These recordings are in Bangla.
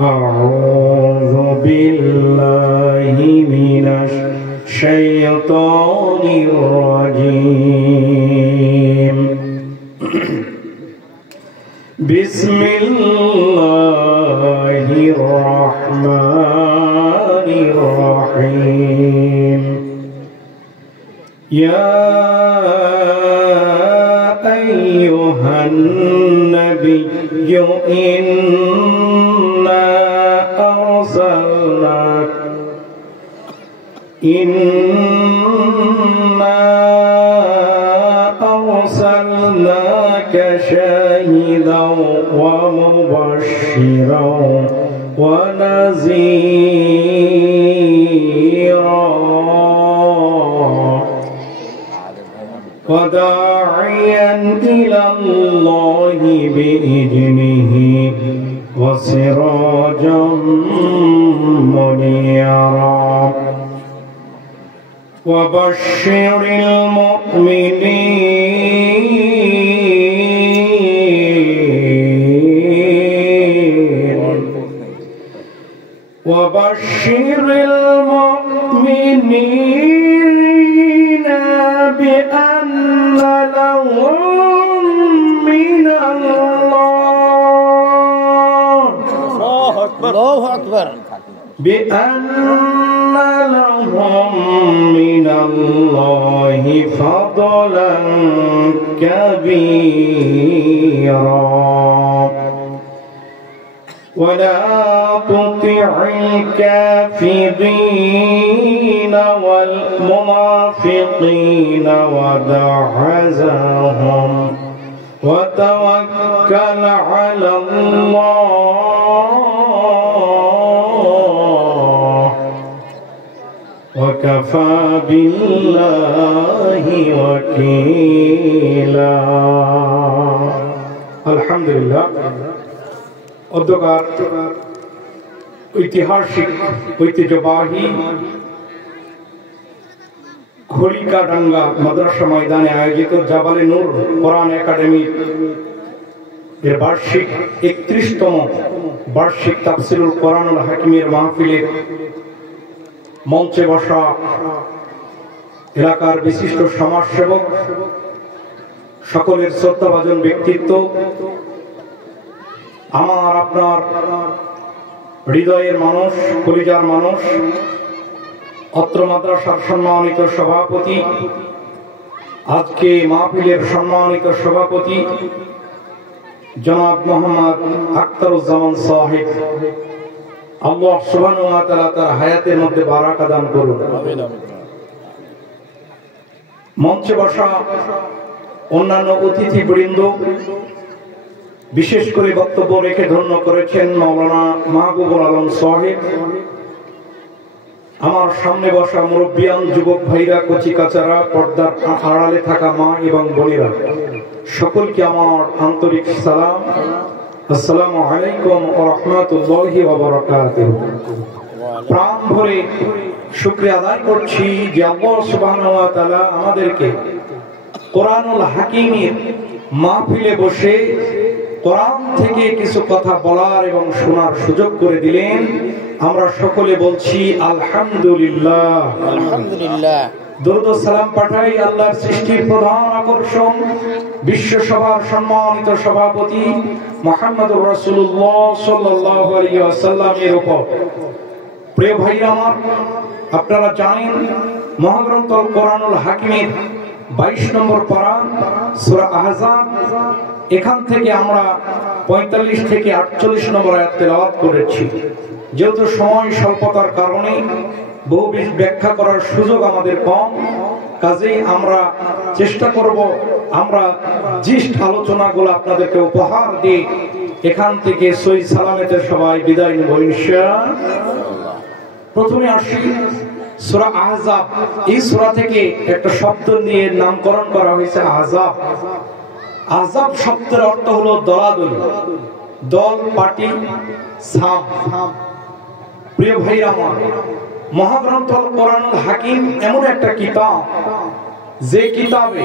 أعوذ بالله من الشيطان الرجيم بسم الله الرحمن الرحيم يا أيها النبي إنا أرسلناك شاهدا ومبشرا ونذيرا وداعيا إلى الله بإذنه وسراجا منيرا وبشر المؤمنين بأن لهم من الله أكبر بأن لهم من الله فضلا كبيرا ولا تطع الكافرين والمنافقين ودع أذاهم وتوكل على الله وكفى بالله وكيلا الحمد لله অধ্যকার ঐতিহাসিক ঐতিহ্যবাহী খলিকাডাঙ্গা মাদ্রাসা ময়দানে আয়োজিত জাবালে নূর কোরআন একাডেমি এর বার্ষিক ৩১তম বার্ষিক তাফসীরুল কোরআনুল হাকিমের মাহফিলের মঞ্চে বসা এলাকার বিশিষ্ট সমাজসেবক, সকলের শ্রদ্ধাভাজন ব্যক্তিত্ব, আমার আপনার হৃদয়ের মানুষ, কলিজার মানুষ, অত্র মাদ্রাসার সম্মানিত সভাপতি, আজকে মাহফিলের সম্মানিত সভাপতি জনাব মোহাম্মদ আখতারুজ্জামান সাহেব, আল্লাহ সুবহানাহু ওয়া তাআলা তার হায়াতের মধ্যে বারাকা দান করুন। মঞ্চে বসা অন্যান্য অতিথিবৃন্দ, বিশেষ করে বক্তব্য রেখে ধন্য করেছেন মাওলানা মাহবুবুল আলম সাহেব, আমার সামনে বসা মুরব্বিয়ান যুবক ভাইরা, কচি কাচারা, পর্দার আড়ালে থাকা মা এবং বোনেরা, সকলকে আমার আন্তরিক সালাম। আসসালামু আলাইকুম ওয়া রাহমাতুল্লাহি ওয়া বারাকাতুহু। প্রাণ ভরে শুকরিয়া আদায় করছি যে আল্লাহ সুবহানাহু ওয়া তাআলা আমাদেরকে কোরআনুল হাকিমের মাহফিলে বসে কোরআন থেকে কিছু কথা বলার এবং শোনার সুযোগ করে দিলেন। আমরা সকলে বলছি আলহামদুলিল্লাহ। আলহামদুলিল্লাহ। দরুদ ও সালাম পাঠাই আল্লাহর সৃষ্টির প্রধান আকর্ষণ, বিশ্ব সভার সম্মানিত সভাপতি মুহাম্মদুর রাসূলুল্লাহ সাল্লাল্লাহু আলাইহি ওয়াসাল্লামের উপর। প্রিয় ভাইরা আমার, আপনারা জানেন মহাগ্রন্থ কোরআনুল হাকিমের 22 নম্বর পারা সূরা আহজাব, এখান থেকে আমরা 45 থেকে 48 নম্বর আয়াত তেলাওয়াত করেছি। যেহেতু সময় স্বল্পতার কারণে বহু ব্যাখ্যা করার সুযোগ আমাদের কম, কাজেই আমরা চেষ্টা করব আমরা জিষ্ট আলোচনাগুলো আপনাদেরকে উপহার দিয়ে এখান থেকে সহি সালামেতে সবাই বিদায় নেব ইনশাআল্লাহ। প্রথমে আসি সূরা আহজাব। এই সূরা থেকে একটা শব্দ নিয়ে নামকরণ করা হয়েছে আহজাব। আহজাব শব্দের অর্থ হলো দলাদলি, দল, পার্টি, সাব। প্রিয় ভাইরা আমার, মহাগ্রন্থ কোরআনুল হাকিম এমন একটা কিতাব যে কিতাবে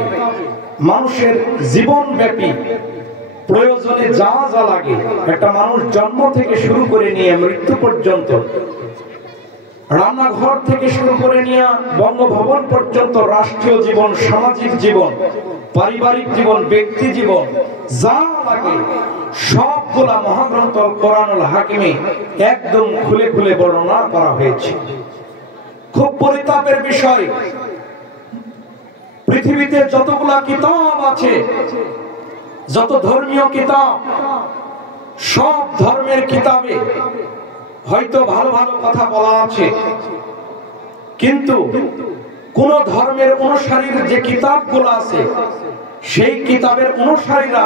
মানুষের জীবনব্যাপী প্রয়োজনে যা যা লাগে একটা মানুষ জন্ম থেকে শুরু করে নিয়ে মৃত্যু পর্যন্ত, রান্নাঘর থেকে শুরু করে নিয়ে বঙ্গভবন পর্যন্ত, রাষ্ট্রীয় জীবন, সামাজিক জীবন, পারিবারিক জীবন, ব্যক্তি জীবন, যা লাগে সবগুলা মহাগ্রন্থ কোরআনুল হাকিমে একদম খুলে খুলে বর্ণনা করা হয়েছে। খুব পরিতাপের বিষয়, পৃথিবীতে যতগুলা কিতাব আছে, যত ধর্মীয় কিতাব, সব ধর্মের কিতাবে হয়তো ভালো ভালো কথা বলা আছে, কিন্তু কোন ধর্মের অনুসারীর যে কিতাবগুলো আছে সেই কিতাবের অনুসারীরা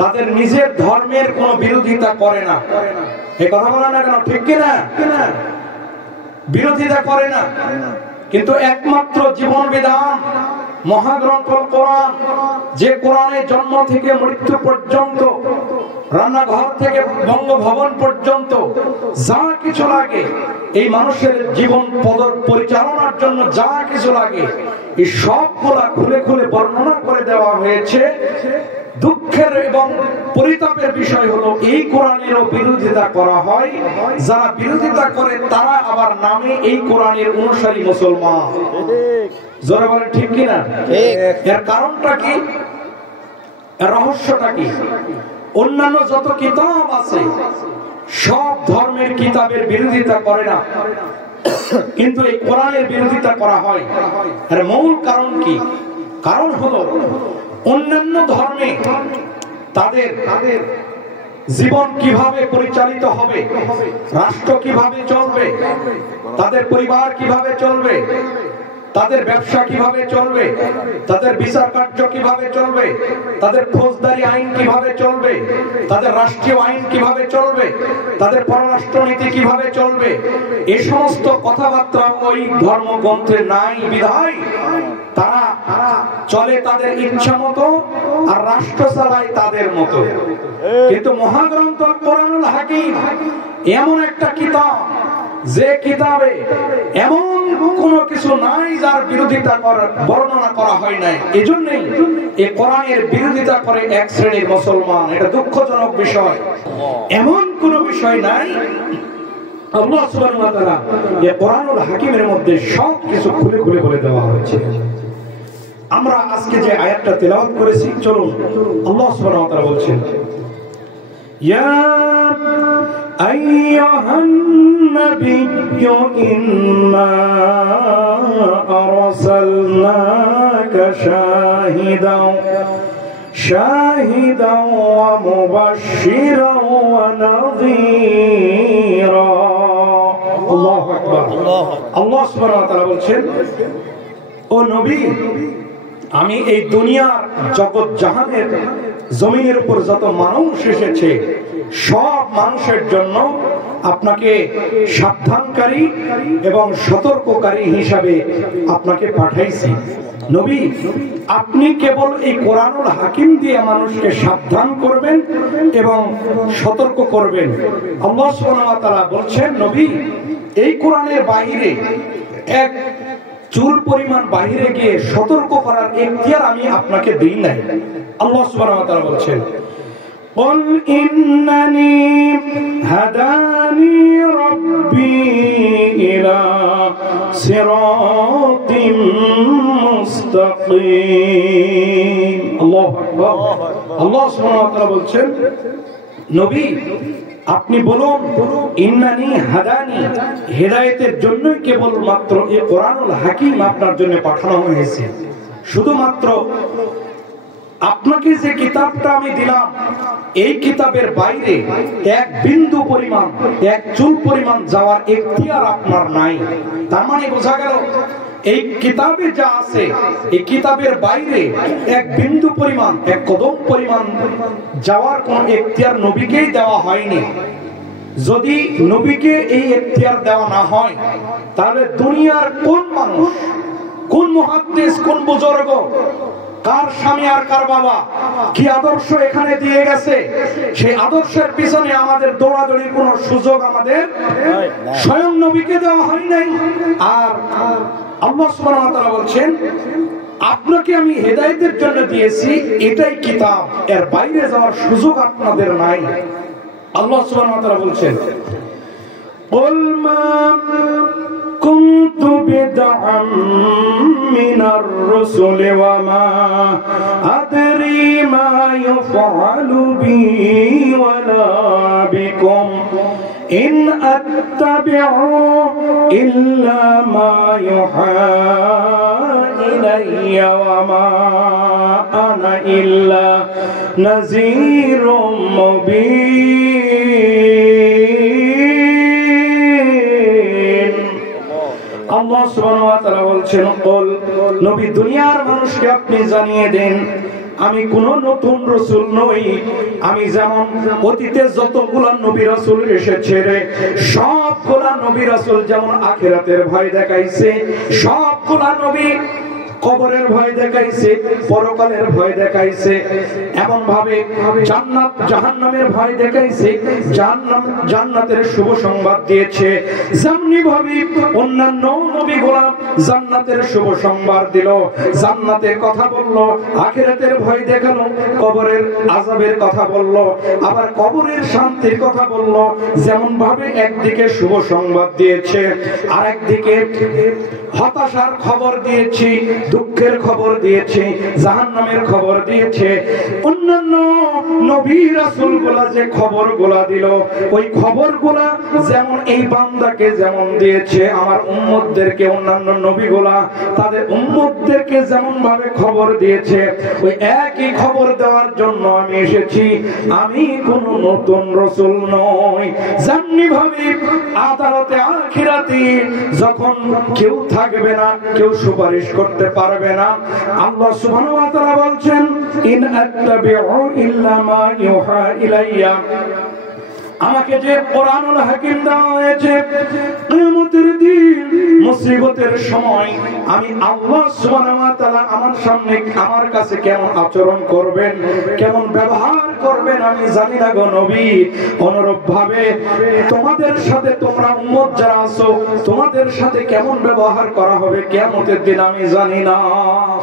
তাদের নিজের ধর্মের কোন বিরোধিতা করে না। এই কথা বলা না কেন, ঠিক কিনা? বিরোধিতা করে না, কিন্তু একমাত্র জীবন বিধান মহাগ্রন্থ কোরআন, যে কোরআনে জন্ম থেকে মৃত্যু পর্যন্ত, রান্নাঘর থেকে বঙ্গভবন পর্যন্ত যা কিছু লাগে, এই মানুষের জীবন পরিচালনার জন্য যা কিছু লাগে, এই সবগুলা খুলে খুলে বর্ণনা করে দেওয়া হয়েছে। দুঃখের এবং পরিতাপের বিষয় হলো এই কোরআনেরও বিরোধিতা করা হয়। যারা বিরোধিতা করে তারা আবার নামে এই কোরআনের অনুসারী মুসলমান। জোরে বলেন ঠিক কিনা? এর কারণটা কি, এর রহস্যটা কি? অন্যান্য যত কিতাব আছে সব ধর্মের কিতাবের বিরোধিতা করে না, কিন্তু এই কোরআনের বিরোধিতা করা হয়। এর মূল কারণ কি? কারণ হলো অন্যান্য ধর্মে তাদের জীবন কিভাবে পরিচালিত হবে, রাষ্ট্র কিভাবে চলবে, তাদের পরিবার কিভাবে চলবে, তাদের ব্যবসা কিভাবে চলবে, তাদের বিচার কার্য কিভাবে চলবে, তাদের ফৌজদারি আইন কিভাবে চলবে, তাদের রাষ্ট্রীয় আইন কিভাবে চলবে, তাদের পররাষ্ট্রনীতি কিভাবে চলবে, এই সমস্ত কথাবার্তা ওই ধর্মগ্রন্থে নাই বিধায় তারা চলে তাদের ইচ্ছা মতো আর রাষ্ট্র চালায় তাদের মতো। কিন্তু মহাগ্রন্থ কোরআনুল হাকিম এমন একটা কিতাব, যে কিতাবে এমন কোন কিছু নাই যার বিরোধিতা করার বর্ণনা করা হয় নাই। এজন্যই এই কোরআনের বিরোধিতা করে এক শ্রেণীর মুসলমান। এটা দুঃখজনক বিষয়। এমন কোন বিষয় নাই, আল্লাহ সুবহানাহু ওয়া তাআলা এই কোরআনুল হাকিমের মধ্যে সব কিছু খুলে খুলে বলে দেওয়া হয়েছে। আমরা আজকে যে আয়াতটা তেলাওয়াত করেছি, চলুন আল্লাহ সুবহানাহু ওয়া তাআলা বলছেন, ইয়া আইয়ুহান নাবিয়্যু ইন্না আরসালনাকা শাহিদাও ওয়া মুবাশশিরাও ওয়া নাযীরা। আল্লাহু আকবার। আল্লাহ সুবহানাহু ওয়া তাআলা বলছেন, ও নবী, আমি এই দুনিয়ার জগৎ জাহানের জমিনের উপর যত মানুষ এসেছে সব মানুষের জন্য আপনাকে সাবধানকারী এবং সতর্ককারী হিসাবে আপনাকে পাঠাইছি। নবী, আপনি কেবল এই কোরআনুল হাকিম দিয়ে মানুষকে সাবধান করবেন এবং সতর্ক করবেন। আল্লাহ সুবহানাহু ওয়া তাআলা বলছেন, নবী, এই কোরআনের বাইরে এক চুল পরিমাণ বাহিরে গিয়ে সতর্ক করার এখতিয়ার আমি আপনাকে দেই নাই। আল্লাহ সুবহানাহু ওয়া তাআলা বলছেন, قل إنني هداني ربي إلى صراط مستقيم। الله أكبر। আল্লাহ সুবহানাহু ওয়া তাআলা বলছেন, নবী, আপনি বলুন, ইন্নানি হাদানি, হেদায়েতের জন্যই কেবলমাত্র এই কোরআনুল হাকিম আপনার জন্য পাঠানো হয়েছে। শুধুমাত্র আপনাকে যে কিতাবটা আমি দিলাম, এই কিতাবের বাইরে এক বিন্দু পরিমাণ, এক চুল পরিমাণ যাওয়ার এখতিয়ার আপনার নাই। তার মানে বোঝা গেল এই কিতাবে যা আছে, এই কিতাবের বাইরে এক বিন্দু পরিমাণ, এক কদম পরিমাণ যাওয়ার কোন এখতিয়ার নবীকেই দেওয়া হয়নি। যদি নবীকে এই এখতিয়ার দেওয়া না হয়, তাহলে দুনিয়ার কোন মানুষ, কোন মুহাদ্দিস, কোন বুজুর্গ, কার স্বামী আর কার বাবা কি আদর্শ এখানে দিয়ে গেছে, সেই আদর্শের পিছনে আমাদের দৌড়াদৌড়ির কোন সুযোগ আমাদের স্বয়ং নবীকে দেওয়া হয় নাই। আর আল্লাহ সুবহানাহু ওয়া তাআলা বলছেন, আপনাকে আমি হেদায়েতের জন্য দিয়েছি, এটাই কিতাব, এর বাইরে যাওয়ার সুযোগ আপনাদের নাই। আল্লাহ সুবহানাহু ওয়া তাআলা বলছেন, قل ما كنت بدعا من الرسل وما أدري ما يفعل بي ولا بكم إن أتبع إلا ما يوحى إلي وما أنا إلا نذير مبين। আল্লাহ সুবহানাহু ওয়া তাআলা বলছেন, কুল, নবী দুনিয়ার মানুষকে আপনি জানিয়ে দেন, আমি কোন নতুন রাসূল নই। আমি যেমন অতীতে যতগুলা নবী রাসূল এসেছে রে, সবগুলা নবী রাসূল যেমন আখিরাতের ভয় দেখাইছে, সবগুলা নবী কবরের ভয় দেখাইছে, পরকালের ভয় দেখাইছে, এমন ভাবে জান্নাত জাহান্নামের ভয় দেখাইছে, জান্নাতের শুভ সংবাদ দিয়েছে। যেমনি ভাবে অন্যান্য নবীগুলো জান্নাতের শুভ সংবাদ দিল, জান্নাতের কথা বলল, আখিরাতের ভয় দেখালো, কবরের আযাবের কথা বলল, আবার কবরের শান্তির কথা বলল। যেমন ভাবে একদিকে শুভ সংবাদ দিয়েছে, আর একদিকে হতাশার খবর দিয়েছে, দুঃখের খবর দিয়েছে, জাহান্নামের খবর দিয়েছে। অন্যান্য নবী রাসূলগুলা যে খবরগুলা দিল, ওই খবরগুলা যেমন এই বান্দাকে যেমন দিয়েছে, আমার উম্মতদেরকে অন্যান্য নবীগুলা তাদের উম্মতদেরকে যেমন ভাবে খবর দিয়েছে, ওই একই খবর দেওয়ার জন্য আমি এসেছি। আমি কোন নতুন রাসূল নই। যেমনি ভাবে আদালতে আখিরাতে যখন কেউ থাকবে না, কেউ সুপারিশ করতে পারবে না, আল্লাহ সুবহানাহু ওয়া তাআলা বলছেন, ইন আত্তাবিউ ইল্লা মা ইউহা ইলাইয়া। আমাকে যে কোরআনুল হাকিম দেওয়া হয়েছে, কিয়ামতের দিন মুসিবতের সময় আমি আল্লাহ সুবহানাহু ওয়া তাআলা আমার সামনে আমার কাছে কেমন আচরণ করবেন, কেমন ব্যবহার করবেন আমি জানি না গো নবী। অনুরূপ ভাবে তোমাদের সাথে, তোমরা উম্মত যারা আছো, তোমাদের সাথে কেমন ব্যবহার করা হবে কিয়ামতের দিন আমি জানি না।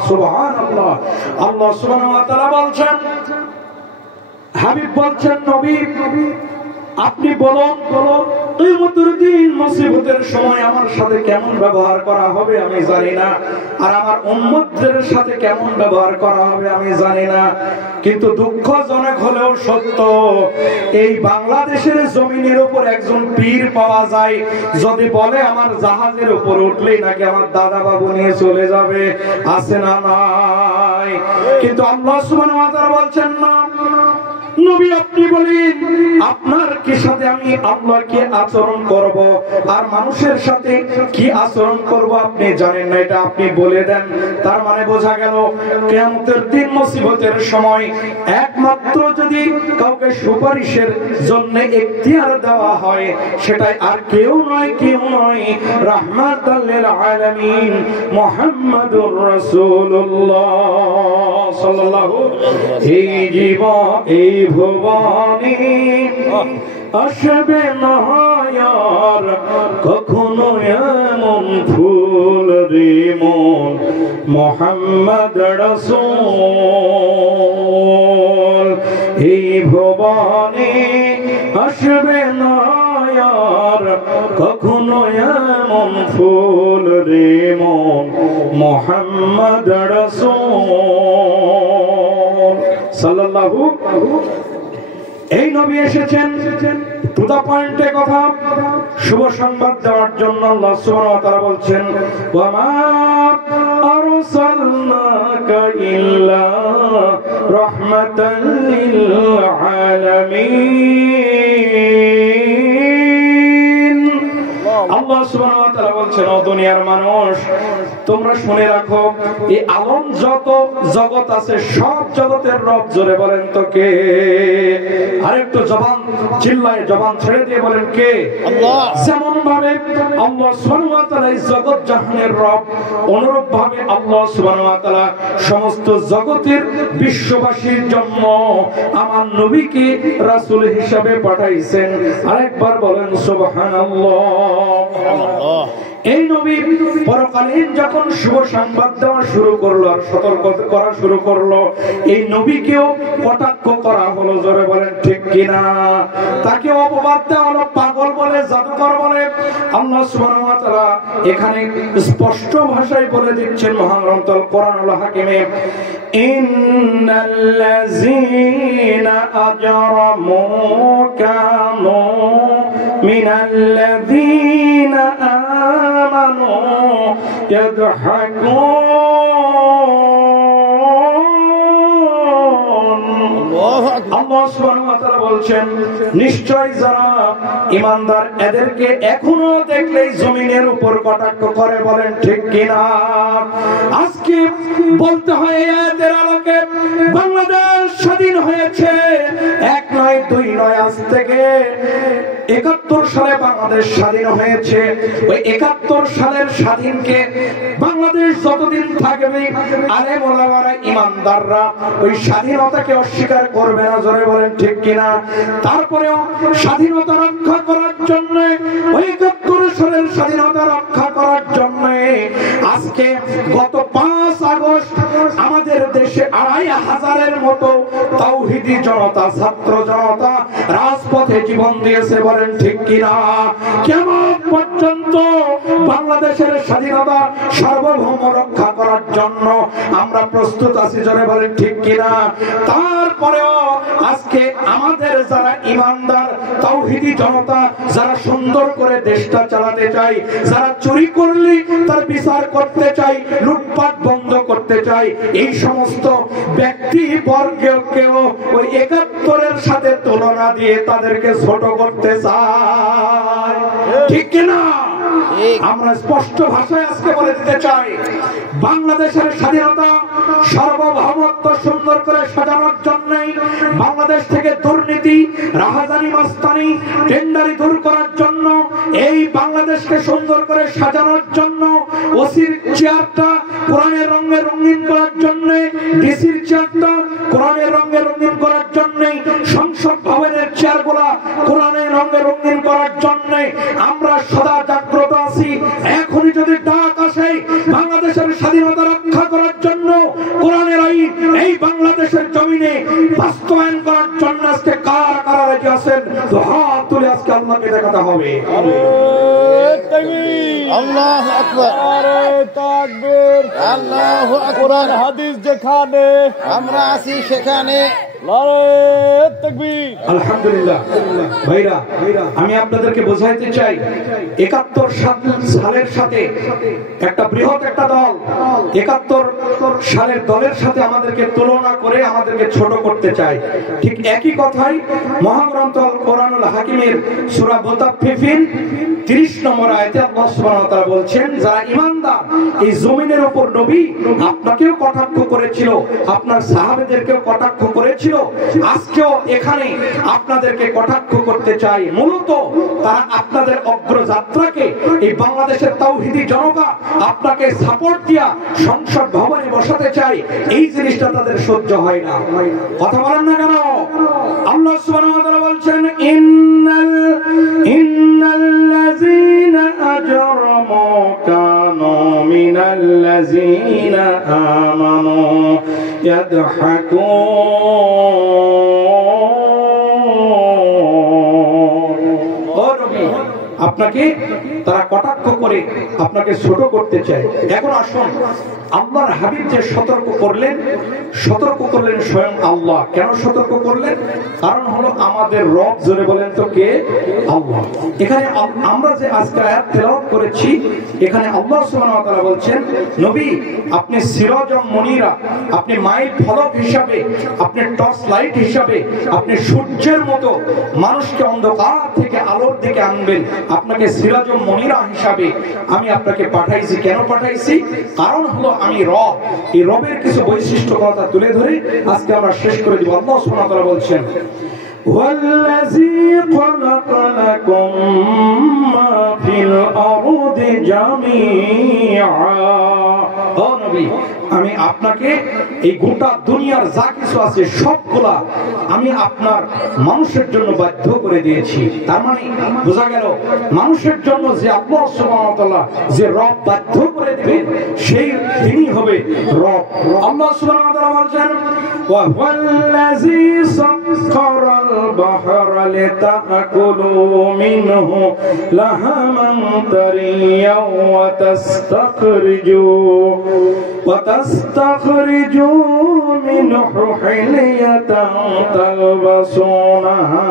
সুবহানাল্লাহ। আল্লাহ সুবহানাহু ওয়া তাআলা বলছেন, হাবিব বলছেন, নবী আপনি বলুন, কিয়ামতের দিন মুসিবতের সময় আমার সাথে কেমন ব্যবহার করা হবে আমি জানি না, আর আমার উম্মতদের সাথে কেমন ব্যবহার করা হবে আমি জানি না। কিন্তু দুঃখজনক হলেও সত্য, এই বাংলাদেশের জমিনের উপর একজন পীর পাওয়া যায়, যদি বলে আমার জাহাজের উপর উঠলেই নাকি আমার দাদা বাবু নিয়ে চলে যাবে, আছে না নাই? কিন্তু আল্লাহ সুবহানাহু ওয়া তাআলা বলছেন না, নবী আপনি বলেন আপনার কি সাথে আমি আল্লাহ কি আচরণ করব, আর মানুষের সাথে কি আচরণ করব আপনি জানেন না, এটা আপনি বলে দেন। তার মানে বোঝা গেল কিয়ামতের দিন মুসিবতের সময় একমাত্র যদি কাউকে সুপারিশের জন্য এখতিয়ার দেওয়া হয়, সেটাই আর কেউ নয়, কেউ নয়, রাহমাতাল লিল আলামিন মুহাম্মাদুর রাসূলুল্লাহ সাল্লাল্লাহু এই জীবন এই ভুবনে আসবে না আর কখনো এমন ফুল রে মন মুহাম্মদ রাসূল। এই ভুবনে আসবে না আর কখনো এমন ফুল রে মন মুহাম্মদ রাসূল সাল্লাল্লাহু। এই নবী এসেছেন টু দা পয়েন্টে কথা, শুভ সংবাদ দেওয়ার জন্য। আল্লাহ সুবহানাহু ওয়া তাআলা বলছেন, ওয়া মা আরসালনাকা ইল্লা রাহমাতাল লিল আলামিন। আল্লাহ সুবহানাহু ওয়া তাআলা বলছেন, ও দুনিয়ার মানুষ তোমরা শুনে রাখো, এই আলম যত জগৎ আছে সব জগতের রব, জোরে বলেন তো কে? আরেকটু জবান চিল্লায় জবান ছেড়ে দিয়ে বলেন কে? আল্লাহ। যেমন ভাবে আল্লাহ সুবহানাহু ওয়া তাআলা এই জগৎ জাহানের রব, অনুরূপ ভাবে আল্লাহ সুবহানাহু ওয়া তাআলা সমস্ত জগতের বিশ্ববাসীর জন্য আমার নবীকে রাসূল হিসেবে পাঠাইছেন। আরেকবার বলেন সুবহানাল্লাহ। এই নবী পরকালীন যখন শুভ সংবাদ দেওয়া শুরু করলো আর সতর্ক করা শুরু করলো, এই নবীকেও কটাক্ষ করা হলো, জোরে বলেন ঠিক কিনা? তাকে অপবাদ দেওয়া হলো, পাগল বলে, জাদুকর বলে। আল্লাহ সুবহানাহু ওয়া তাআলা এখানে স্পষ্ট ভাষায় বলে দিচ্ছেন মহান গ্রন্থ আল কোরআনুল হাকিমে, ইন্নাল্লাযীনা আজরামু কানু মিনাল্লাযীনা আমানু ইয়াদহাকুন। আল্লাহ সুবহানাহু ওয়া তাআলা বলছেন, নিশ্চয় যারা ঈমানদার এদেরকে এখনো দেখলেই জমিনের উপর কটাক্ষ করে, বলেন ঠিক কিনা? আজকে বলতে হয় এদের আলোকে বাংলাদেশ স্বাধীন হয়েছে, এক নয় দুই নয়, আজ থেকে ৭১ সালে বাংলাদেশ স্বাধীন হয়েছে। ওই ৭১ সালের স্বাধীনকে বাংলাদেশ যতদিন থাকবে আলেম ওলামারা ঈমানদাররা ওই স্বাধীনতাকে অস্বীকার করবে না, জোরে বলেন ঠিক কিনা? তারপরেও স্বাধীনতা রক্ষা করার জন্য, ওই ৭১ সালের স্বাধীনতা রক্ষা করার জন্য আজকে গত ৫ আগস্ট আমাদের দেশে ২৫০০-এর মতো তাওহীদি জনতা, ছাত্র জনতা রাজপথে জীবন দিয়েছে, বলেন ঠিক কিনা? কিয়ামত পর্যন্ত বাংলাদেশের স্বাধীনতা সার্বভৌম রক্ষা করার জন্য আমরা প্রস্তুত আছি, জোরে বলেন ঠিক কিনা? তারপরেও আজকে আমাদের যারা ঈমানদার তাওহীদি জনতা, যারা সুন্দর করে দেশটা চালাতে চাই, যারা চুরি করলে তার বিচার করতে চাই, লুটপাট বন্ধ করতে চাই, এই সমস্ত ব্যক্তি বর্গকেও ওই ৭১-এর সাথে তুলনা দিয়ে তাদেরকে ছোট করতে চায়, ঠিক কিনা? আমরা স্পষ্ট ভাষায় আজকে বলে দিতে চাই, বাংলাদেশের স্বাধীনতা সার্বভৌমত্ব সুন্দর করে সাজানোর জন্য, বাংলাদেশ থেকে দুর্নীতি, রাহাজানি, মাস্তানি, টেন্ডারি দূর করার জন্য, এই বাংলাদেশকে সুন্দর করে সাজানোর জন্য, ওসির চেয়ারটা কোরআনের রঙে রঙিন করার জন্য, ডিসির চেয়ারটা কোরআনের রঙে রঙিন করার জন্য, সংসদ ভবনের চেয়ারগুলা কোরআনের রঙে রঙিন করার জন্য আমরা সদা জাগ্রত আছি। এখনই যদি ডাক আসে বাংলাদেশের স্বাধীনতা রক্ষা করার জন্য, কোরআনের আইন এই বাংলাদেশের জমিনে বাস্তবায়ন করার জন্য আজকে কারা কারা রাজি আছেন, তো হাত তুলে আজকে আল্লাহকে দেখাতে হবে। আল্লাহু আকবার, নারে তাকবীর, আল্লাহু আকবার। কোরআন হাদিস যেখানে আমরা আছি সেখানে নারে তাকবীর। আলহামদুলিল্লাহ। ভাইরা, আমি আপনাদেরকে বোঝাইতে চাই ৭১ সালের সাথে একটা বৃহৎ একটা দল ৭১ সালের দলের সাথে আমাদেরকে তুলনা করে আমাদেরকে ছোট করতে চায়। ঠিক একই কথাই মহাগ্রন্থ আল কোরআনুল হাকিমের সূরা মুতাফফিফিন ৩০ নম্বর আয়াতে আল্লাহ সুবহানাহু ওয়া তাআলা বলছেন, যারা ঈমানদার এই জমিনের উপর নবী আপনাকেও কটাক্ষ করেছিল, আপনার সাহাবাদেরকেও কটাক্ষ করেছিল, আজকেও এখানে আপনাদেরকে কটাক্ষ করতে চাই। মূলত তারা আপনাদের অগ্রযাত্রাকে, এই বাংলাদেশের তাওহীদি জনতা আপনাকে সাপোর্ট দিয়া সংসদ ভবনে বসাতে চাই, এই জিনিসটা তাদের সহ্য হয় না। কথা বলেন না কেন? আল্লাহ সুবহানাহু ওয়া তাআলা বলছেন, ইন্নাল্লাযীনা আজরামু কানু মিনাল্লাযীনা আমানু ইয়াদহাকুন। আপনাকে তারা কটাক্ষ করে আপনাকে ছোট করতে চায়। এখন আসুন, আল্লাহর হাবিব যে সতর্ক করলেন স্বয়ং আল্লাহ। কেন সতর্ক করলেন? কারণ হলো আমাদের রব, জোরে বলেন তো কে? আল্লাহ। এখানে আমরা যে আজকে আয়াত তেলাওয়াত করেছি, এখানে আল্লাহ সুবহানাহু ওয়া তাআলা বলছেন, নবী আপনি সিরাজম মুনিরা, আপনি মাইল ফলক হিসাবে, আপনি টর্চ লাইট হিসাবে, আপনি সূর্যের মতো মানুষকে অন্ধকার থেকে আলোর দিকে আনবেন, আপনাকে সিরাজম মুনিরা হিসাবে আমি আপনাকে পাঠাইছি। কেন পাঠাইছি? কারণ হলো আমি রব। এই রবের কিছু বৈশিষ্ট্য কথা তুলে ধরে আজকে আমরা শেষ করে দিব। আল্লাহ সুবহানাহু ওয়া তাআলা বলছেন, ওয়াল্লাযী খালাকা লাকুম মা ফিল আরদি জামিআ। ও নবী, আমি আপনাকে এই গোটা দুনিয়ার যা কিছু আছে সবগুলা আমি আপনার মানুষের জন্য বাধ্য করে দিয়েছি। তার মানে বোঝা গেল মানুষের জন্য যে আল্লাহ সুবহানাহু ওয়া তাআলা যে রব বাধ্য করে দিবেন সেই তিনি হবে রব। আল্লাহ সুবহানাহু ওয়া তাআলা বলেন ওয়া হুয়াল্লাযী সাখখারাল বাহরা লিতাকুলু মিনহু লাহামান তারিয়াও ওয়া তাস্তাখরিজু মিনহু হিলিয়াতান তালবাসুনাহা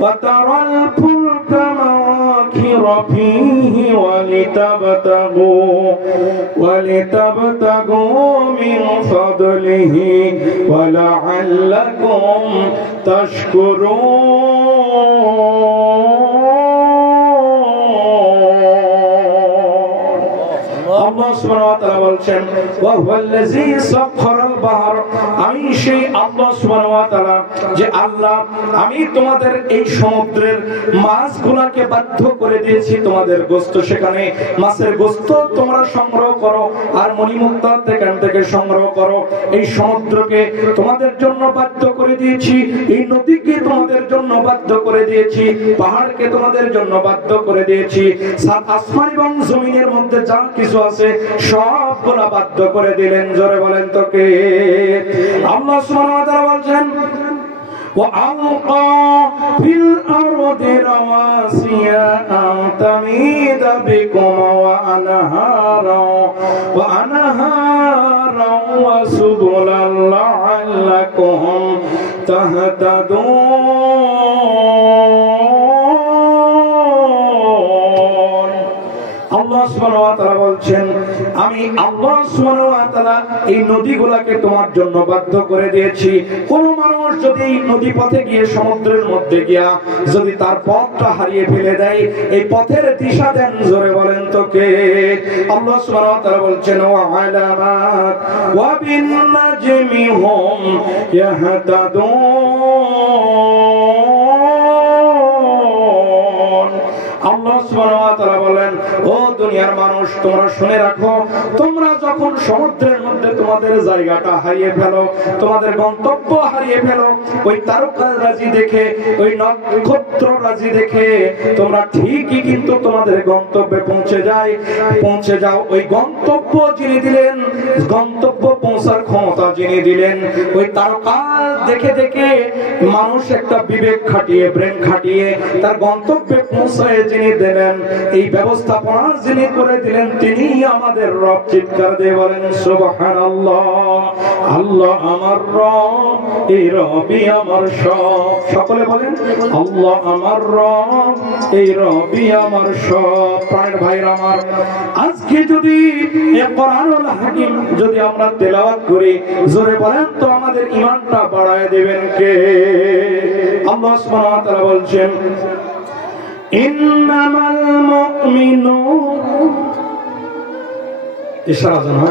ওয়া তারাল ফুলকা মাওয়াখিরা ফীহি ওয়ালিতাবতাগু মিন ফাদলিহি ওয়া লাআল্লাকুম আল্লাহ সুবহানাহু ওয়া তাআলা বলছেন ওয়া হুয়াল্লাযী সাখখারাল বাহর, আমি সেই আল্লাহ সুবহানাহু ওয়া তাআলা যে আল্লাহ আমি তোমাদের এই সমুদ্রের মাছগুলোকে বাধ্য করে দিয়েছি তোমাদের গোশত, সেখানে মাছের গোশত তোমরা সংগ্রহ করো আর মণিমুক্তা সেখান থেকে সংগ্রহ করো। এই সমুদ্রকে তোমাদের জন্য বাধ্য করে দিয়েছি, এই নদীকে তোমাদের জন্য বাধ্য করে দিয়েছি, পাহাড়কে তোমাদের জন্য বাধ্য করে দিয়েছি, সাত আসমান এবং জমিনের মধ্যে যা কিছু আছে সবগুলা বাধ্য করে দিলেন। জোরে বলেন তো কে? আল্লাহ সুবহানাহু ওয়া তাআলা বলেন وَأَلْقَى فِي الْأَرْضِ رَوَاسِيَ أَن تَمِيدَ بِكُمْ وَأَنْهَارًا وَسُبُلًا لَعَلَّكُمْ تَهْتَدُونَ। আল্লাহ সুবহানাহু ওয়া তাআলা বলছেন আমি আল্লাহ সুবহানাহু ওয়া তাআলা এই নদীগুলোকে তোমার জন্য বাধ্য করে দিয়েছি। কোন মানুষ যদি এই নদী পথে গিয়ে সমুদ্রের মধ্যে গিয়া যদি তার পথটা হারিয়ে ফেলে দেয়, এই পথের দিশা দেন। জোরে বলেন তো কে? আল্লাহ সুবহানাহু ওয়া তাআলা বলছেন ওয়া আলামাত ওয়া বিন নাজমি হুম ইয়াহতাদুন। আল্লাহ সুবহানাহু ওয়া তাআলা বলেন ও দুনিয়ার মানুষ তোমরা শুনে রাখো, তোমরা যখন সমুদ্রের মধ্যে তোমাদের জায়গাটা হারিয়ে ফেলো, তোমাদের গন্তব্য হারিয়ে ফেলো, ওই তারকারাজি দেখে ওই নক্ষত্র রাজি দেখে তোমরা ঠিকই কিন্তু তোমাদের গন্তব্যে পৌঁছে যাও। ওই গন্তব্য যিনি দিলেন, গন্তব্য পৌঁছার ক্ষমতা যিনি দিলেন, ওই তারকা দেখে দেখে মানুষ একটা বিবেক খাটিয়ে ব্রেন খাটিয়ে তার গন্তব্যে পৌঁছায় যিনি দিলেন, এই ব্যবস্থাপনা যিনি করে দিলেন তিনি আমাদের রব। চিৎকার দিয়ে বলেন সুবহানাল্লাহ। আল্লাহ আমার রব, এই রবই আমার সব। সকলে বলেন আল্লাহ আমার রব, এই রবই আমার সব। প্রাণের ভাইরা আমার, আজকে যদি এই কোরআনুল হাকিম যদি আমরা তেলাওয়াত করি, জোরে বলেন তো আমাদের ঈমানটা বাড়ায় দেবেন কে? আল্লাহ সুবহানাহু ওয়া তাআলা বলছেন ইন্নামাল মুমিনুন, ইশারা জানা